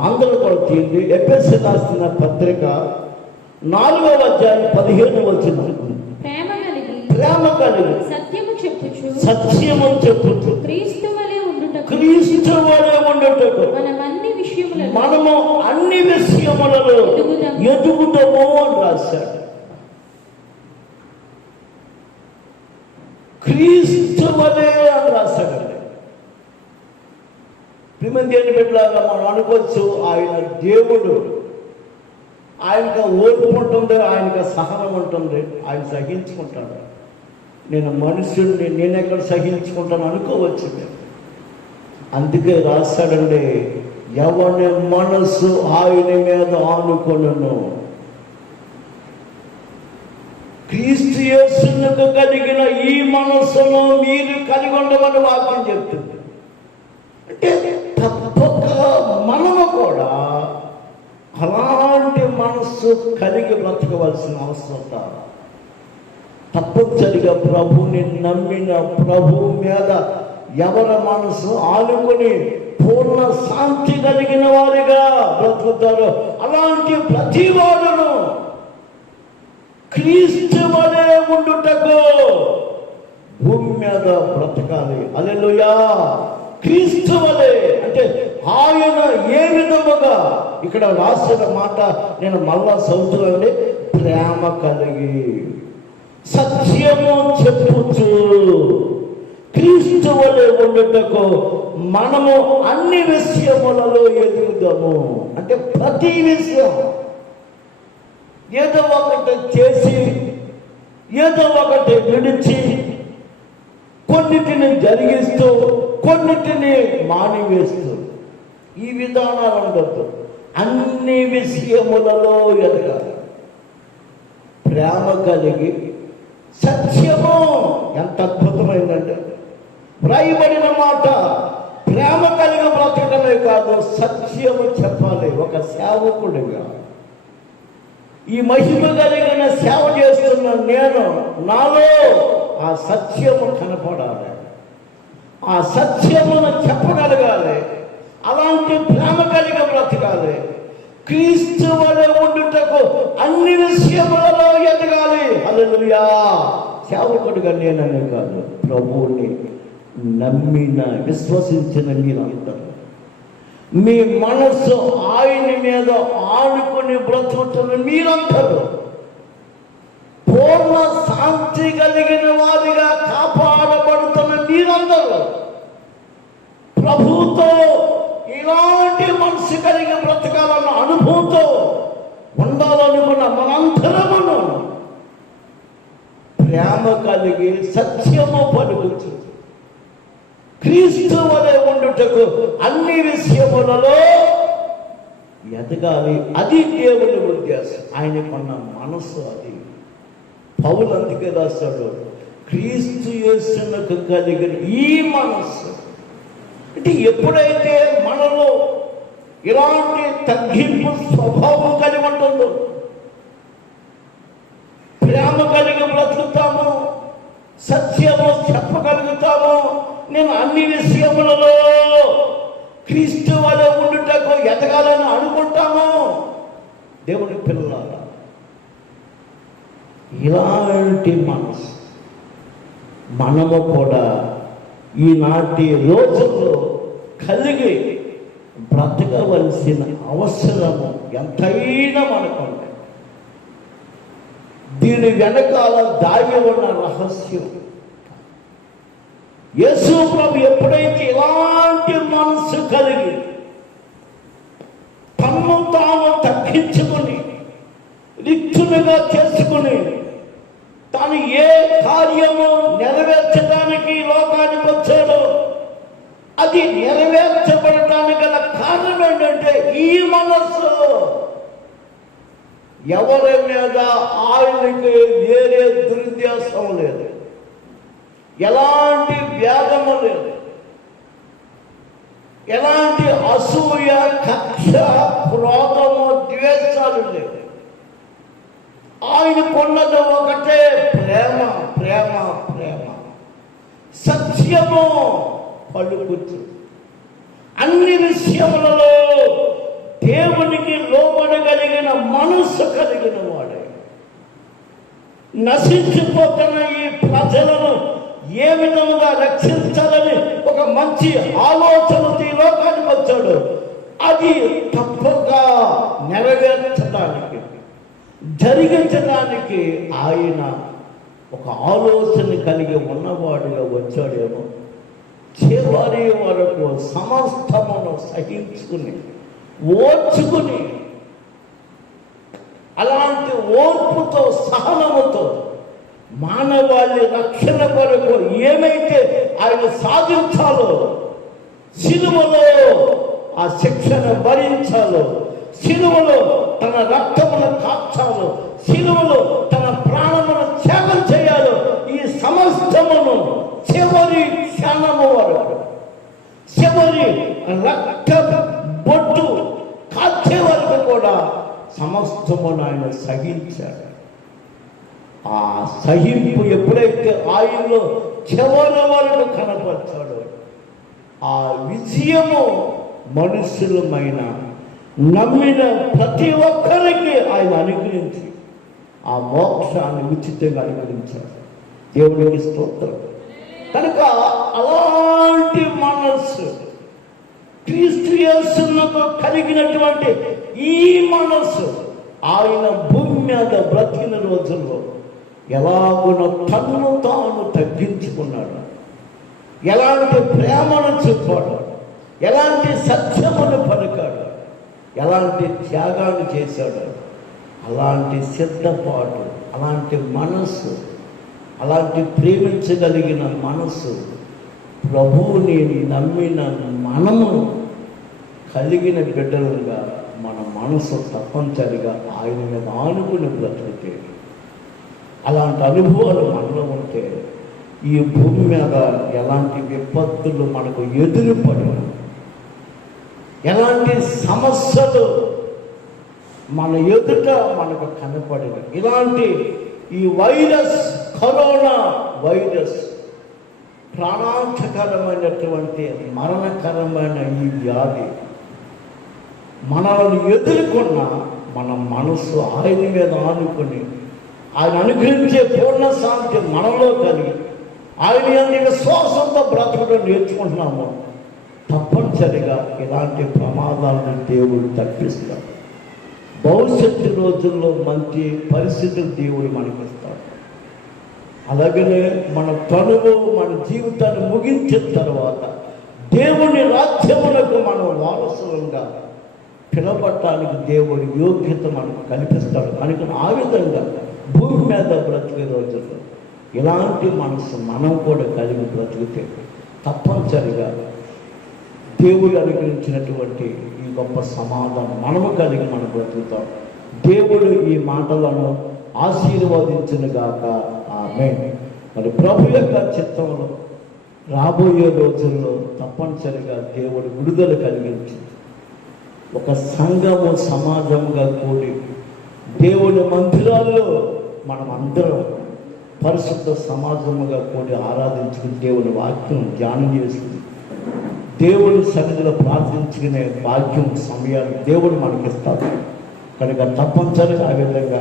అందరూ కూడా తీయండి. ఎఫెసీయులకు రాసిన పత్రిక 4వ అధ్యాయం 15వ వచనం. ప్రేమ కలిగి సత్యము చెప్పుచు క్రీస్తు వలె ఉండుటకు మనము అన్ని విషయములలో ఎదుగుతాము అని రాశాడు. క్రీస్తు వలె అని రాశాడండి. ప్రియమైన బిడ్డలారా, మనం అనుకోవచ్చు ఆయన దేవుడు, ఆయనకు ఓర్పు ఉంటుంది, ఆయనకు సహనం ఉంటుంది, ఆయన సహించుకుంటాడు. నేను మనుషుల్ని నేనెక్కడ సహించుకుంటాను అనుకోవచ్చు. అందుకే రాశాడండి, ఎవరి మనస్సు ఆయన మీద ఆనుకొనును క్రీస్తు యేసునకు కలిగిన ఈ మనస్సును మీరు కలిగి ఉండమని వాక్యం చెప్తుంది. అంటే తప్పక మనము కూడా అలాంటి మనస్సు కలిగి బ్రతకవలసిన అవసరత తప్పనిసరిగా ప్రభుని నమ్మిన ప్రభు మీద ఎవరి మనసు ఆనుకుని పూర్ణ శాంతి కలిగిన వారిగా బ్రతుకుతారో అలాంటి ప్రతి వాడును క్రీస్తు వలె ఉండుటకు భూమి మీద బ్రతకాలి. హల్లెలూయా. క్రీస్తు వలె అంటే ఆయన ఏ విధముగా, ఇక్కడ రాసిన మాట నేను మళ్ళా చదువుతున్నానండి. ప్రేమ కలిగి సత్యము చెప్పుచు క్రీస్తు వలె ఉండుటకు మనము అన్ని విషయములలో ఎదుగుదాము. అంటే ప్రతి విషయం ఏదో ఒకటి చేసి ఏదో ఒకటి విడిచి కొన్నిటిని జరిగిస్తూ కొన్నిటిని మానివేస్తూ ఈ విధానాలు ఉండదు. అన్ని విషయములలో ఎదగాలి. ప్రేమ కలిగి సత్యము ఎంత అద్భుతమైందంటే వ్రాయబడిన మాట. ప్రేమ కలిగి బ్రతకడమే కాదు, సత్యము చెప్పాలి. ఒక సేవకుడిగా ఈ మహిమ కలిగిన సేవ చేస్తున్న నేను, నాలో ఆ సత్యము కనపడాలి, ఆ సత్యమును చెప్పగలగాలి. అలాంటి ప్రేమ కలిగి బ్రతకాలి. క్రీస్తు వలె ఉండుటకు అన్ని విషయములలో ఎదగాలి. హల్లెలూయా. సేవకుడిగా నేననే కాదు, ప్రభువుని నమ్మిన విశ్వసించిన మీరందరూ మీ మనస్సు ఆయన మీద ఆనుకుని బ్రతుకుతున్న మీరందరూ పూర్ణ పూర్ణ శాంతి కలిగిన వారిగా కాపాడబడుతున్న మీరందరూ ప్రభువుతో ఇలాంటి మనసు కలిగి బ్రతకాలన్న అనుభవంతో ఉండాలనుకున్న మనందరమును ప్రేమ కలిగి సత్యము పలుకుతూ క్రీస్తు వలె ఉండుటకు అన్ని విషయములలో ఎదగాలి. అది దేవుని ఉద్దేశం. ఆయనకున్న మనసు అది. పౌలు అందుకే రాస్తాడు, క్రీస్తు యేసునకు కలిగిన ఈ మనస్సు. అంటే ఎప్పుడైతే మనలో ఇలాంటి తగ్గింపు స్వభావం కలిగి ఉంటుందో, ప్రేమ కలిగి బ్రతుకుతాము, సత్యము చెప్పగలుగుతాము, నేను అన్ని విషయములలో క్రీస్తు వలె ఉండుటకు ఎదగాలని అనుకుంటాము. దేవుని పిల్లలారా, ఇలాంటి మనసు మనము కూడా ఈనాటి రోజుల్లో కలిగి బ్రతకవలసిన అవసరము ఎంతైనా మనకుంది. దీని వెనకాల దాగి ఉన్న రహస్యం, యేసు ప్రభు ఎప్పుడైతే ఇలాంటి మనసు కలిగి తన్ను తాను తగ్గించుకుని రిక్తునిగా చేసుకుని తాను ఏ కార్యము నెరవేర్చడానికి లోకానికి వచ్చాడో అది నెరవేర్చబడటానికి గల కారణం ఏంటంటే ఈ మనస్సు. ఎవరి మీద ఆయనకి వేరే దురుద్దేశం లేదు, ఎలాంటి వ్యాధము లేదు, ఎలాంటి అసూయ, కక్ష, క్రోధము, ద్వేషాలు లేవు. ఆయనకున్నది ఒకటే ప్రేమ, ప్రేమ, ప్రేమ. సత్యము పలుకుతూ అన్ని విషయములలో దేవునికి లోబడగలిగిన మనస్సు కలిగిన వాడే. నశించిపోతున్న ఈ ప్రజలను ఏ విధముగా రక్షించాలని ఒక మంచి ఆలోచనతో ఈ లోకానికి వచ్చాడు. అది తప్పగా నెరవేర్చడానికి, జరిగించడానికి ఆయన ఒక ఆలోచన కలిగి ఉన్నవాడుగా వచ్చాడేమో. చివరి వరకు సమస్తమును సహించుకుని ఓర్చుకుని అలాంటి ఓర్పుతో సహనముతో మానవాళి రక్షణ కొరకు ఏమైతే ఆయన సాధించాలో, సిలువలో ఆ శిక్షను భరించాలో, సిలువలో తన రక్తమును కాచాలో, సిలువలో తన ప్రాణమును త్యాగం చేయాలో, ఈ సమస్తమును చివరి క్షణము వరకు, చివరి రక్త బొట్టు కాచే వరకు కూడా సమస్తమును ఆయన సహించాడు. ఆ సహింపు ఎప్పుడైతే ఆయనలో చివరి వరకు కనపరచాడో, ఆ విజయము మనుషులమైన నమ్మిన ప్రతి ఒక్కరికి ఆయన అనుగ్రహించి ఆ మోక్షాన్ని ఉచితంగా అనుగ్రహించాడు. దేవునికి స్తోత్రం. కనుక అలాంటి మనస్సు క్రీస్తు యేసునకు కలిగినటువంటి ఈ మనస్సు ఆయన భూమి మీద బ్రతికిన రోజుల్లో ఎలాగున తన్ను తాను తగ్గించుకున్నాడు, ఎలాంటి ప్రేమను చెప్పాడు, ఎలాంటి సత్యమును పలికాడు, ఎలాంటి త్యాగాన్ని చేశాడు. అలాంటి సిద్ధపాటు, అలాంటి మనస్సు, అలాంటి ప్రేమించగలిగిన మనస్సు ప్రభువుని నమ్మిన మనము కలిగిన బిడ్డలుగా మన మనసు తప్పనిసరిగా ఆయన మీద ఆనుకుని బ్రతికితే, అలాంటి అనుభవాలు మనలో ఉంటే ఈ భూమి మీద ఎలాంటి విపత్తులు మనకు ఎదురుపడిన, ఎలాంటి సమస్యలు మన ఎదుట మనకు కనపడిన, ఇలాంటి ఈ వైరస్, కరోనా వైరస్, ప్రాణాంతకరమైనటువంటి మరణకరమైన ఈ వ్యాధి మనల్ని ఎదుర్కొన్న మన మనసు ఆయన మీద ఆనుకొని ఆయన అనుగ్రహించే పూర్ణ శాంతి మనలో కలిగి ఆయన అన్ని విశ్వాసంతో బ్రతకడం నేర్చుకుంటున్నాము. తప్పనిసరిగా ఇలాంటి ప్రమాదాలను దేవుడు తప్పిస్తాడు. భవిష్యత్తు రోజుల్లో మంచి పరిస్థితులు దేవుడు మనకిస్తాడు. అలాగనే మన తనువు మన జీవితాన్ని ముగించిన తర్వాత దేవుని రాజ్యములకు మనం వారసులంగా పిలవటానికి దేవుడి యోగ్యత మనకు కల్పిస్తాడు. అందుకని ఆ విధంగా భూమి మీద బ్రతికే రోజుల్లో ఇలాంటి మనసు మనం కూడా కలిగి బ్రతికితే తప్పనిసరిగా దేవుడు అనుగ్రహించినటువంటి ఈ గొప్ప సమాధానం మనము కలిగి మనం బ్రతుకుతాం. దేవుడు ఈ మాటలను ఆశీర్వదించునుగాక. ఆమేన్. మరి ప్రభు యొక్క చిత్తంలో రాబోయే రోజుల్లో తప్పనిసరిగా దేవుడు విడుదల కలిగించి ఒక సంఘము సమాజంగా కూడి దేవుని మందిరాల్లో మనం అందరం పరిశుద్ధ సమాజముగా కూడి ఆరాధించుకుని దేవుని వాక్యం ధ్యానం చేస్తుంది, దేవుని సన్నిధిలో ప్రార్థించుకునే భాగ్యం సమయాన్ని దేవుడు మనకిస్తాడు. కనుక తప్పనిసరిగా ఆ విధంగా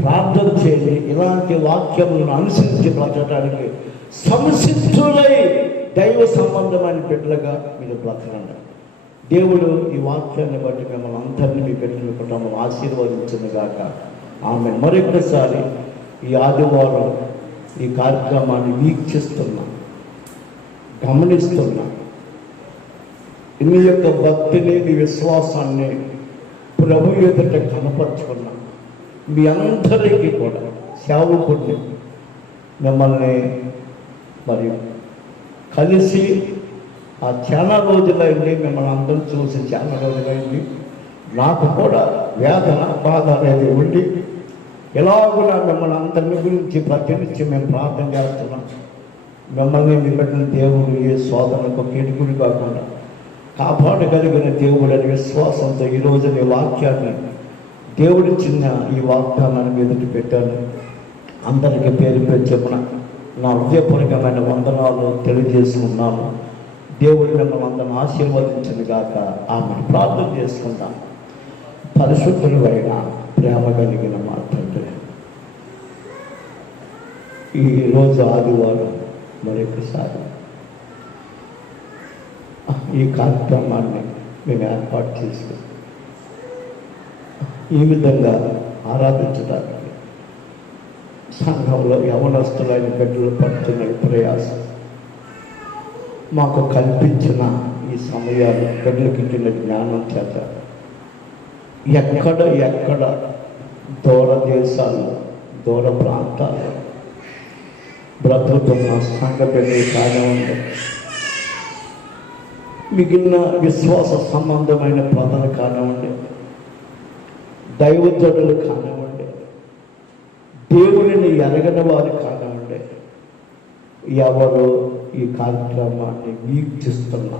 ప్రార్థన చేసి ఇలాంటి వాక్యములను అనుసరించి బ్రతకడానికి సంసిద్ధులై దైవ సంబంధమైన బిడ్డలుగా మీరు బ్రతకండి. దేవుడు ఈ వాక్యాన్ని బట్టి మిమ్మల్ని అందరినీ మీ బిడ్డల కుటుంబం ఆశీర్వదించునుగాక. ఆమె మరొకసారి ఈ ఆదివారం ఈ కార్యక్రమాన్ని వీక్షిస్తున్నా, గమనిస్తున్నా, మీ యొక్క భక్తిని మీ విశ్వాసాన్ని ప్రభు ఎదుట కనపరుచుకున్నా మీ అందరికీ కూడా సేవకుడిని మిమ్మల్ని మరి కలిసి చాలా రోజులైంది, మిమ్మల్ని అందరూ చూసి చాలా రోజులైంది. నాకు కూడా వేదన బాధ అనేది ఉండి ఎలాగునా మిమ్మల్ని అందరిని గురించి ప్రతినిత్యం మేము ప్రార్థన చేస్తున్నాం. మిమ్మల్ని మీ బిడ్డల దేవుడు ఏ శోధనకు కీడుకుని కాకుండా కాపాడగలిగిన దేవుడు అనే విశ్వాసంతో ఈరోజు నీ వాక్యాన్ని దేవుడిచ్చిన ఈ వాగ్దానాన్ని మీదకి పెట్టాను. అందరికీ పేరు పేరు చెప్పిన నా హృదయపూర్వకమైన వందనాలు తెలియజేసుకున్నాను. దేవుడు మిమ్మల్ని అందరిని ఆశీర్వదించింది గాక. ఆమె ప్రార్థన చేసుకుంటాం. పరిశుద్ధులైన ప్రేమ కలిగిన మా తండ్రి, ఈరోజు ఆదివారం మరొకసారి ఈ కార్యక్రమాన్ని మేము ఏర్పాటు చేసి ఈ విధంగా ఆరాధించడానికి సంఘంలో యవనస్తులైన బిడ్డలు పడుతున్న ప్రయాసం మాకు కల్పించిన ఈ సమయాలు బిడ్డలకి ఇచ్చిన జ్ఞానం చేత ఎక్కడ దూర దేశాల్లో దూర ప్రాంతాల్లో బ్రతుకుతున్న సంఘ బిడ్డలు కానివ్వండి, మిగిలిన విశ్వాస సంబంధమైన ప్రజలు కానివ్వండి, దైవజనులు కానివ్వండి, దేవుడిని ఎరగని వారు కానివ్వండి, ఎవరు ఈ కార్యక్రమాన్ని వీక్షిస్తున్నా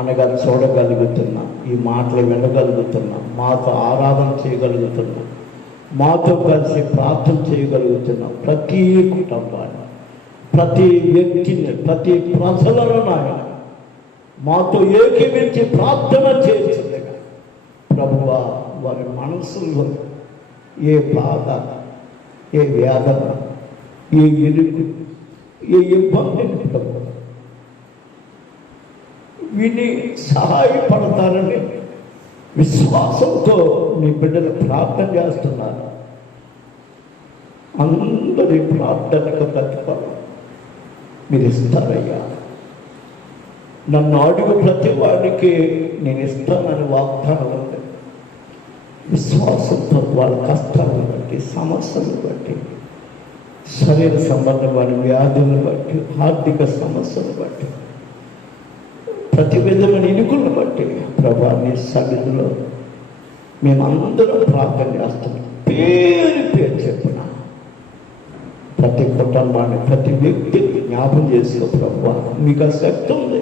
అనగా చూడగలుగుతున్నా, ఈ మాటలు వినగలుగుతున్నా, మాతో ఆరాధన చేయగలుగుతున్నా, మాతో కలిసి ప్రార్థన చేయగలుగుతున్నా ప్రతి కుటుంబాన్ని, ప్రతి వ్యక్తిని, ప్రతి ప్రజలను నాయన మాతో ఏకీవించి ప్రార్థన చేస్తుండగా ప్రభువా వారి మనసుల్లో ఏ బాధ, ఏ వేదన, ఏ ఇరుకు, ఏ ఇబ్బందిని ప్రభు విని సహాయపడతారని విశ్వాసంతో మీ బిడ్డలు ప్రార్థన చేస్తున్నారు. అందరి ప్రార్థనకు ప్రతిఫలం మీరు ఇస్తారయ్యా. నన్ను అడుగు ప్రతి వాడికి నేను ఇస్తానని వాగ్దానం ఉంది. విశ్వాసంతో వాళ్ళ కష్టాలను బట్టి, సమస్యలను బట్టి, శరీర సంబంధమైన వ్యాధులను బట్టి, ఆర్థిక సమస్యలను బట్టి, ప్రతి విధమైన ఇనుకులను బట్టి ప్రభా నీ సన్నిధిలో మేమందరం ప్రార్థన చేస్తున్నాం. పేరు పేరు చెప్పిన ప్రతి కుటుంబాన్ని, ప్రతి వ్యక్తిని జ్ఞాపం చేసుకో ప్రభా. మీకు ఆ శక్తి ఉంది,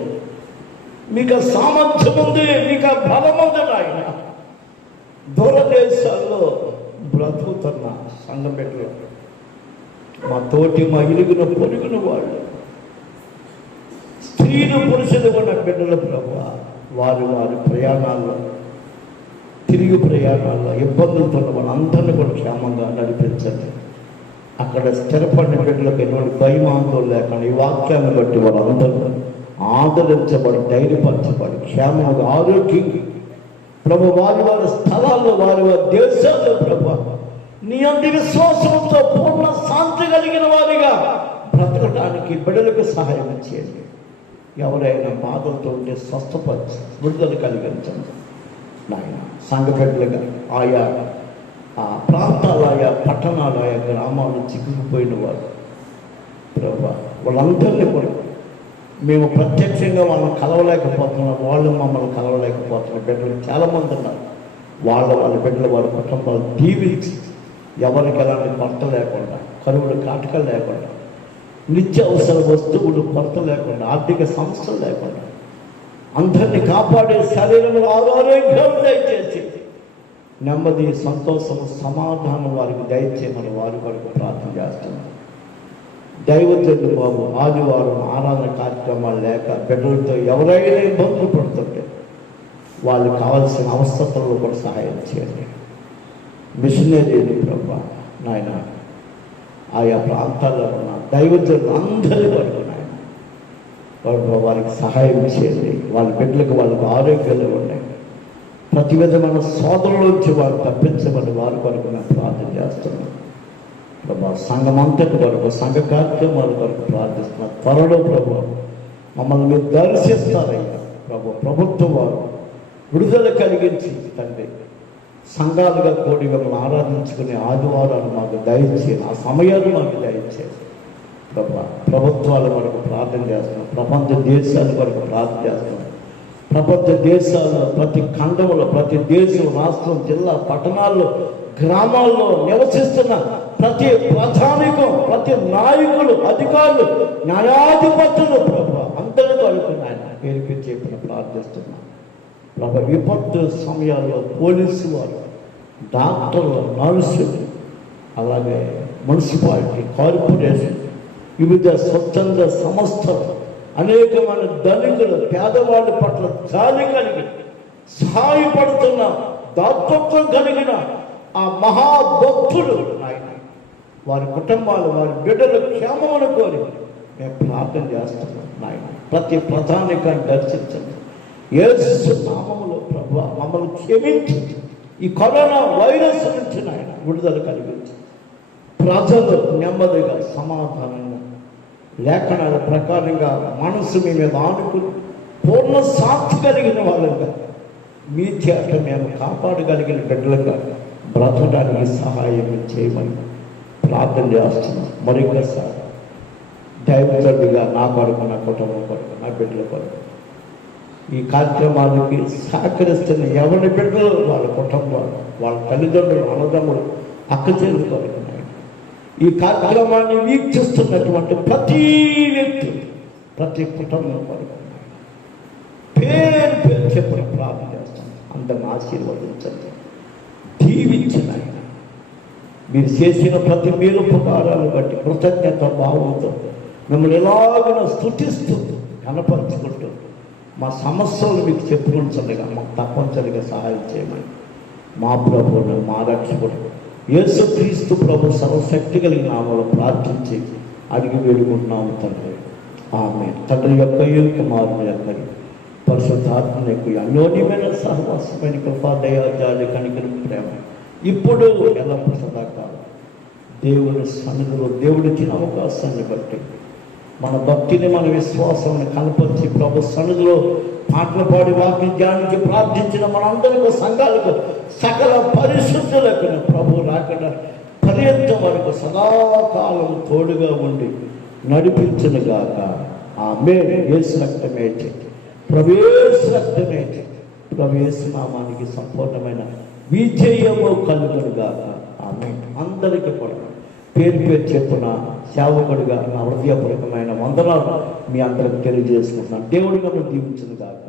మీకు ఆ సామర్థ్యం ఉంది, మీకు ఆ బలం ఉంది నాయన. దూరదేశాల్లో బ్రతుకుతున్న సంఘం బిడ్డలు, మా తోటి, మా ఇరుగున పొరుగున వాళ్ళు, స్త్రీలు పురుషులు ఉన్న బిడ్డల ప్రభు వారి ప్రయాణాల్లో, తిరిగి ప్రయాణాల్లో ఇబ్బందులతో వాళ్ళందరినీ కూడా క్షేమంగా నడిపించండి. అక్కడ స్థిరపడిన బిడ్డలకు ఎటువంటి భయమాందోళన లేకుండా ఈ వాక్యాన్ని బట్టి వాళ్ళందరూ ఆదరించబడి, ధైర్యపరచబడి, క్షేమంగా, ఆరోగ్యంగా ప్రభు వారి స్థలాల్లో, వారి దేశాల్లో ప్రభు నీ అందు విశ్వాసంతో పూర్ణ శాంతి కలిగిన వారిగా బ్రతకడానికి బిడ్డలకు సహాయం చేయండి. ఎవరైనా బాధలతో ఉంటే స్వస్థపరిచి విడుదల కలిగించండి నాయన. సంఘ బిడ్డలుగా ఆయా ఆ ప్రాంతాలు, ఆయా పట్టణాలు, ఆయా గ్రామాలు చిక్కుకుపోయిన వారు ప్రభా, వాళ్ళందరినీ కూడా మేము ప్రత్యక్షంగా వాళ్ళని కలవలేకపోతున్నాం, వాళ్ళు మమ్మల్ని కలవలేకపోతున్నారు. బిడ్డలు చాలామంది ఉన్నారు. వాళ్ళ బిడ్డలు వారి కుటుంబాలు దీవించి ఎవరికి ఎలాంటి కొరత లేకుండా, కరువులు కాటకలు లేకుండా, నిత్య అవసర వస్తువులు కొరత లేకుండా, ఆర్థిక సమస్యలు లేకుండా అందరినీ కాపాడే శరీరంలో ఆరోగ్యం దయచేసి నెమ్మది, సంతోషము, సమాధానం వారికి దయచేయమని వారి వరకు ప్రార్థన చేస్తున్నాం. దైవజనులు బాబు, ఆదివారం ఆరాధన కార్యక్రమాలు లేక బిడ్డలతో ఎవరైనా ఇబ్బందులు పడుతుంటే వాళ్ళకి కావాల్సిన అవసరాల్లో కూడా సహాయం చేయండి. మిషనరీలు ప్రభా నాయన, ఆయా ప్రాంతాల్లో ఉన్న దైవజనులు అందరి వరకు నాయన వారికి సహాయం చేయండి. వాళ్ళ బిడ్డలకు వాళ్ళకి ఆరోగ్యాలు ఉన్నాయి. ప్రతి విధమైన సోదరులోంచి వారు తప్పించమని వారి వరకు నేను ప్రార్థన చేస్తున్నాను ప్రభా. సంఘం అంతటి వరకు, సంఘ కార్యక్రమాల వరకు ప్రార్థిస్తున్నాను. త్వరలో ప్రభు మమ్మల్ని మీరు దర్శిస్తారయ్యా ప్రభు. ప్రభుత్వం వారు విడుదల కలిగించి తండ్రి సంఘాలుగా కూడి మిమ్మల్ని ఆరాధించుకునే ఆదివారాలు మాకు దయచేసి, ఆ సమయాన్ని మాకు దయచేసి ప్రభా. ప్రభుత్వాల వరకు ప్రార్థన చేస్తున్నాం. ప్రపంచ దేశాల వరకు ప్రార్థన చేస్తున్నాం. ప్రపంచ దేశాల్లో ప్రతి ఖండంలో, ప్రతి దేశం, రాష్ట్రం, జిల్లా, పట్టణాల్లో, గ్రామాల్లో నివసిస్తున్న ప్రతి ప్రధానికం, ప్రతి నాయకులు, అధికారులు, న్యాయాధిపతులు ప్రభా అందరి వరకు ఆయన పేరుకి చెప్పిన ప్రార్థిస్తున్నాను ప్రభా. విపత్తు సమయాల్లో పోలీసు వారు, డాక్టర్లు, నర్సులు, అలాగే మున్సిపాలిటీ, కార్పొరేషన్, వివిధ స్వచ్ఛంద సంస్థలు, అనేకమైన ధనికులు, పేదవాళ్ళ పట్ల జాలి కలిగి సహాయపడుతున్న దాతృత్వం కలిగిన ఆ మహాభక్తులు ఆయన వారి కుటుంబాలు, వారి బిడ్డల క్షేమమును కోరి మేము ప్రార్థన చేస్తున్నాం నాయన. ప్రతి ప్రధానికాన్ని దర్శించండి యేసు నామములో ప్రభువా. మమ్మల్ని క్షమించి ఈ కరోనా వైరస్ నుంచి నాయన విడుదల కలిగించి ప్రజలు నెమ్మదిగా, సమాధానంగా, లేఖనాల ప్రకారంగా మనసు మీ మీద ఆనుకుని పూర్ణ సాక్షి కలిగిన వాళ్ళుగా మీ చేత మేము కాపాడగలిగిన బిడ్డలుగా బ్రతకడానికి సహాయం చేయమని ప్రార్థన చేస్తున్నాం. మరొకసారి దైవజనుడిగా నా కొరకు, నా కుటుంబం కొరకు, నా బిడ్డల కొరకు ఈ కార్యక్రమాలకి సహకరిస్తున్న ఎవరి బిడ్డలు, వాళ్ళ కుటుంబాలు, వాళ్ళ తల్లిదండ్రులు, అన్నదమ్ములు, అక్క చెల్లి కొరకు ఈ కార్యక్రమాన్ని వీక్షిస్తున్నటువంటి ప్రతి వ్యక్తి, ప్రతి కుటుంబం కొరకు పేరు పేరు చెప్పి ప్రార్థన చేస్తాను. అందరిని ఆశీర్వదించండి, దీవించిన ఆయన. మీరు చేసిన ప్రతి మేలు ఉపకారాలు బట్టి కృతజ్ఞత భావంతో మిమ్మల్ని ఎలాగైనా స్తుతిస్తూ కనపరుచుకుంటూ మా సమస్యలు మీకు చెప్పుకుంటుండగా మాకు తప్పనిసరిగా సహాయం చేయమని మా ప్రభువును, మా రక్షకుడు యేసుక్రీస్తు ప్రభు సర్వశక్తి కలిగిన నామములో ప్రార్థించి అడిగి వేడుకుంటున్నాము తండ్రి. ఆమేన్. తండ్రి యొక్క కుమారుని యొక్క పరిశుద్ధాత్మ యొక్క అన్యోన్యమైన సహవాసమైన కృపా, దయ, జాలి, కనికరం, ప్రేమ ఇప్పుడు ఎల్లప్పుడూ సదాకాలం దేవుని సన్నిధిలో దేవుడిచ్చిన అవకాశాన్ని బట్టి మన భక్తిని, మన విశ్వాసాన్ని కనపరిచి ప్రభు సన్నిధిలో పాటలు పాడి వాక్య ధ్యానికి ప్రార్థించిన మనందరికీ, సంఘాలకు, సకల పరిశుద్ధులకు ప్రభు రాకుండా పర్యంతం వరకు సదాకాలం తోడుగా ఉండి నడిపించునుగాక. ఆమేన్. యేసు రక్తమే ప్రవేశ రక్తమే ప్రవేశ నామానికి సంపూర్ణమైన విజయము కలుగునుగాక. ఆమేన్. అందరికీ కూడా పేరు పేరు చెప్పున సేవకుడిగా నా హృదయపూర్వకమైన వందనాలు మీ అందరికి తెలియజేసుకుంటున్నాను. దేవుడిగా దీవించునుగాక.